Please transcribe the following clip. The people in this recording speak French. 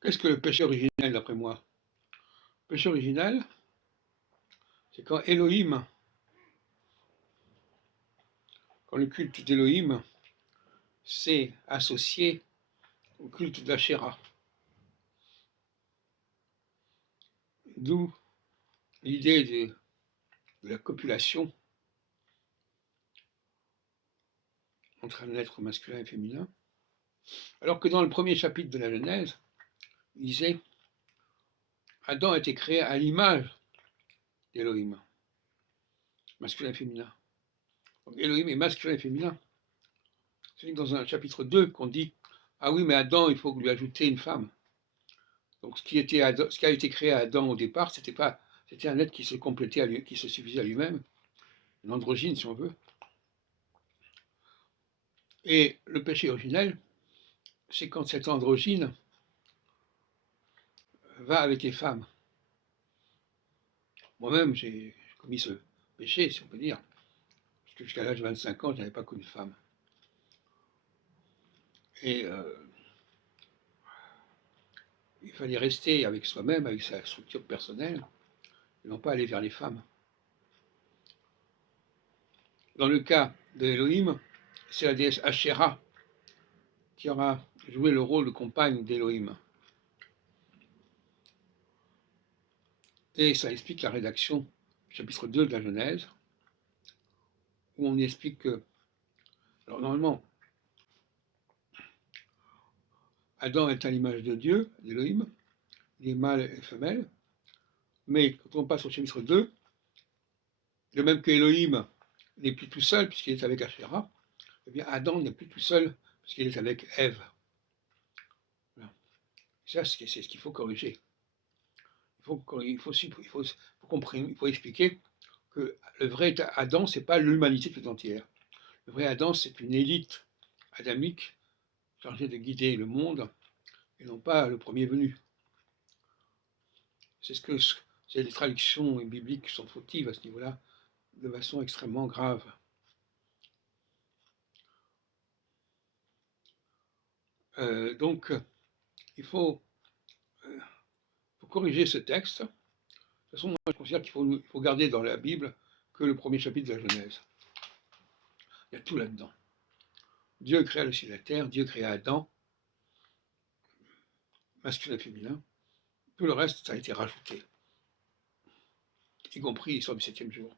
Qu'est-ce que le péché originel d'après moi? Le péché originel, c'est quand Elohim, quand le culte d'Elohim s'est associé au culte d'Asherah. D'où l'idée de la copulation entre un être masculin et féminin, alors que dans le premier chapitre de la Genèse, il disait Adam a été créé à l'image d'Elohim, masculin et féminin. Donc Elohim est masculin et féminin. C'est dans un chapitre 2 qu'on dit ah oui, mais Adam, il faut lui ajouter une femme. Donc ce qui a été créé à Adam au départ, c'était un être qui se complétait à lui, qui se suffisait à lui-même, une androgyne si on veut. Et le péché originel, c'est quand cette androgyne va avec les femmes. Moi-même, j'ai commis ce péché, si on peut dire, parce que jusqu'à l'âge de 25 ans, je n'avais pas connu de femme. Et il fallait rester avec soi-même, avec sa structure personnelle, et non pas aller vers les femmes. Dans le cas de Elohim, c'est la déesse Asherah qui aura joué le rôle de compagne d'Elohim. Et ça explique la rédaction du chapitre 2 de la Genèse, où on explique que, alors normalement, Adam est à l'image de Dieu, d'Elohim, il est mâle et femelle, mais quand on passe au chapitre 2, de même que Elohim n'est plus tout seul puisqu'il est avec Asherah, eh bien Adam n'est plus tout seul puisqu'il est avec Ève. Voilà. Ça, c'est ce qu'il faut corriger. Il faut expliquer que le vrai Adam, ce n'est pas l'humanité tout entière. Le vrai Adam, c'est une élite adamique chargée de guider le monde et non pas le premier venu. C'est les traductions bibliques qui sont fautives à ce niveau-là, de façon extrêmement grave. Donc, il faut corriger ce texte. De toute façon, moi, je considère qu'il faut garder dans la Bible que le premier chapitre de la Genèse. Il y a tout là-dedans. Dieu créa le ciel et la terre, Dieu créa Adam, masculin et féminin. Tout le reste, ça a été rajouté, y compris l'histoire du 7e jour.